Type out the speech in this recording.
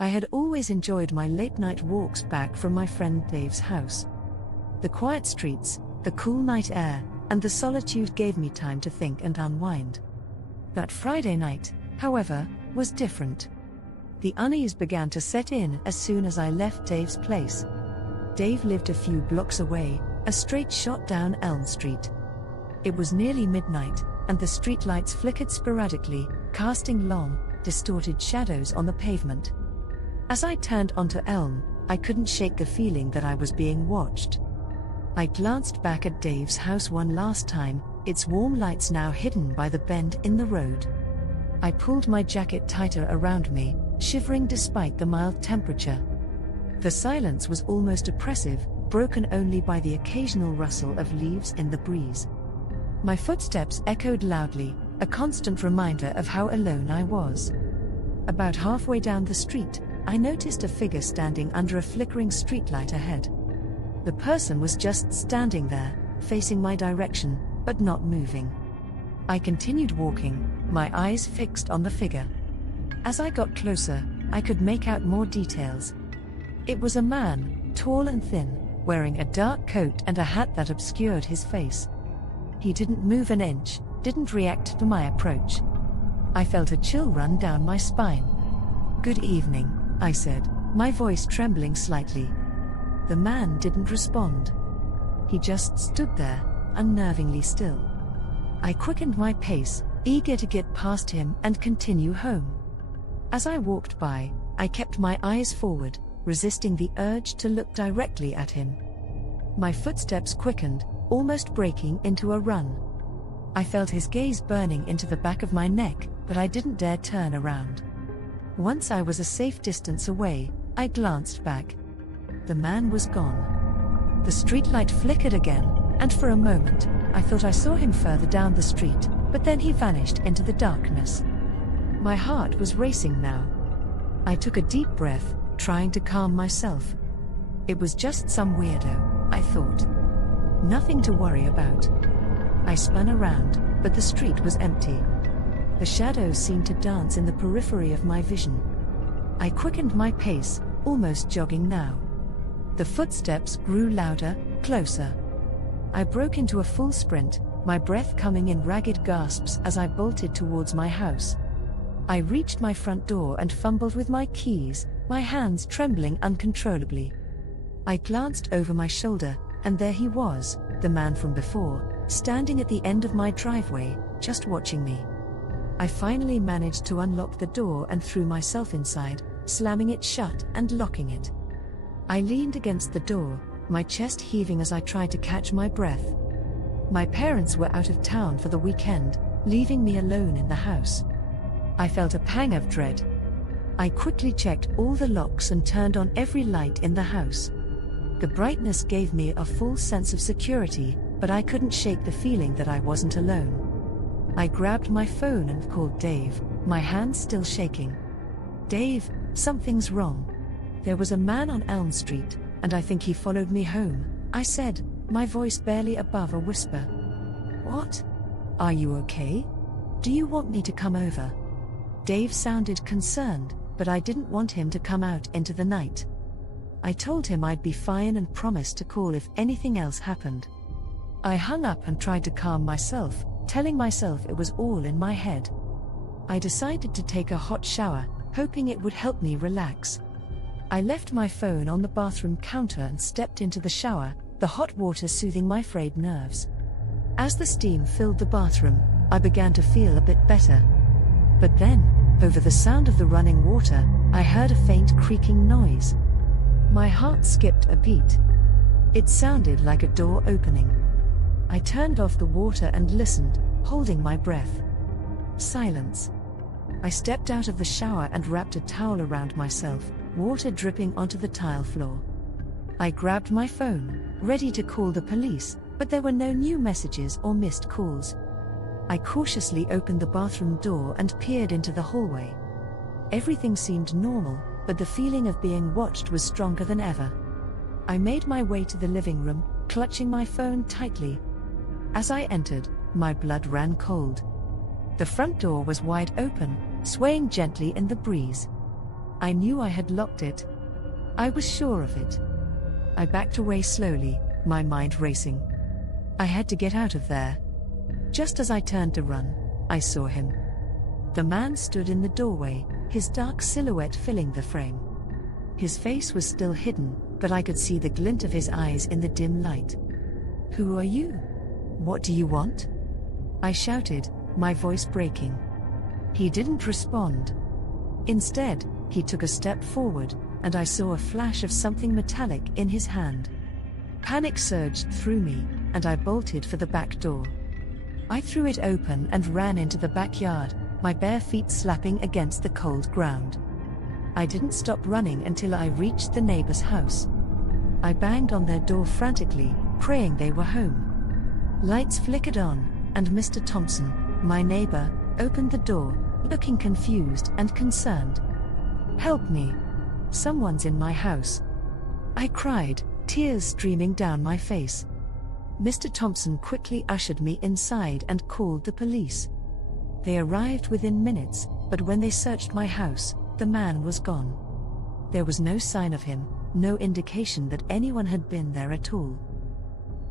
I had always enjoyed my late-night walks back from my friend Dave's house. The quiet streets, the cool night air, and the solitude gave me time to think and unwind. That Friday night, however, was different. The unease began to set in as soon as I left Dave's place. Dave lived a few blocks away, a straight shot down Elm Street. It was nearly midnight, and the streetlights flickered sporadically, casting long, distorted shadows on the pavement. As I turned onto Elm, I couldn't shake the feeling that I was being watched. I glanced back at Dave's house one last time, its warm lights now hidden by the bend in the road. I pulled my jacket tighter around me, shivering despite the mild temperature. The silence was almost oppressive, broken only by the occasional rustle of leaves in the breeze. My footsteps echoed loudly, a constant reminder of how alone I was. About halfway down the street, I noticed a figure standing under a flickering streetlight ahead. The person was just standing there, facing my direction, but not moving. I continued walking, my eyes fixed on the figure. As I got closer, I could make out more details. It was a man, tall and thin, wearing a dark coat and a hat that obscured his face. He didn't move an inch, didn't react to my approach. I felt a chill run down my spine. "Good evening," I said, my voice trembling slightly. The man didn't respond. He just stood there, unnervingly still. I quickened my pace, eager to get past him and continue home. As I walked by, I kept my eyes forward, resisting the urge to look directly at him. My footsteps quickened, almost breaking into a run. I felt his gaze burning into the back of my neck, but I didn't dare turn around. Once I was a safe distance away, I glanced back. The man was gone. The streetlight flickered again, and for a moment, I thought I saw him further down the street, but then he vanished into the darkness. My heart was racing now. I took a deep breath, trying to calm myself. It was just some weirdo, I thought. Nothing to worry about. I spun around, but the street was empty. The shadows seemed to dance in the periphery of my vision. I quickened my pace, almost jogging now. The footsteps grew louder, closer. I broke into a full sprint, my breath coming in ragged gasps as I bolted towards my house. I reached my front door and fumbled with my keys, my hands trembling uncontrollably. I glanced over my shoulder, and there he was, the man from before, standing at the end of my driveway, just watching me. I finally managed to unlock the door and threw myself inside, slamming it shut and locking it. I leaned against the door, my chest heaving as I tried to catch my breath. My parents were out of town for the weekend, leaving me alone in the house. I felt a pang of dread. I quickly checked all the locks and turned on every light in the house. The brightness gave me a false sense of security, but I couldn't shake the feeling that I wasn't alone. I grabbed my phone and called Dave, my hands still shaking. "Dave, something's wrong. There was a man on Elm Street, and I think he followed me home," I said, my voice barely above a whisper. "What? Are you okay? Do you want me to come over?" Dave sounded concerned, but I didn't want him to come out into the night. I told him I'd be fine and promised to call if anything else happened. I hung up and tried to calm myself, telling myself it was all in my head. I decided to take a hot shower, hoping it would help me relax. I left my phone on the bathroom counter and stepped into the shower, the hot water soothing my frayed nerves. As the steam filled the bathroom, I began to feel a bit better. But then, over the sound of the running water, I heard a faint creaking noise. My heart skipped a beat. It sounded like a door opening. I turned off the water and listened, holding my breath. Silence. I stepped out of the shower and wrapped a towel around myself, water dripping onto the tile floor. I grabbed my phone, ready to call the police, but there were no new messages or missed calls. I cautiously opened the bathroom door and peered into the hallway. Everything seemed normal, but the feeling of being watched was stronger than ever. I made my way to the living room, clutching my phone tightly. As I entered, my blood ran cold. The front door was wide open, swaying gently in the breeze. I knew I had locked it. I was sure of it. I backed away slowly, my mind racing. I had to get out of there. Just as I turned to run, I saw him. The man stood in the doorway, his dark silhouette filling the frame. His face was still hidden, but I could see the glint of his eyes in the dim light. "Who are you? What do you want?" I shouted, my voice breaking. He didn't respond. Instead, he took a step forward, and I saw a flash of something metallic in his hand. Panic surged through me, and I bolted for the back door. I threw it open and ran into the backyard, my bare feet slapping against the cold ground. I didn't stop running until I reached the neighbor's house. I banged on their door frantically, praying they were home. Lights flickered on, and Mr. Thompson, my neighbor, opened the door, looking confused and concerned. "Help me. Someone's in my house," I cried, tears streaming down my face. Mr. Thompson quickly ushered me inside and called the police. They arrived within minutes, but when they searched my house, the man was gone. There was no sign of him, no indication that anyone had been there at all.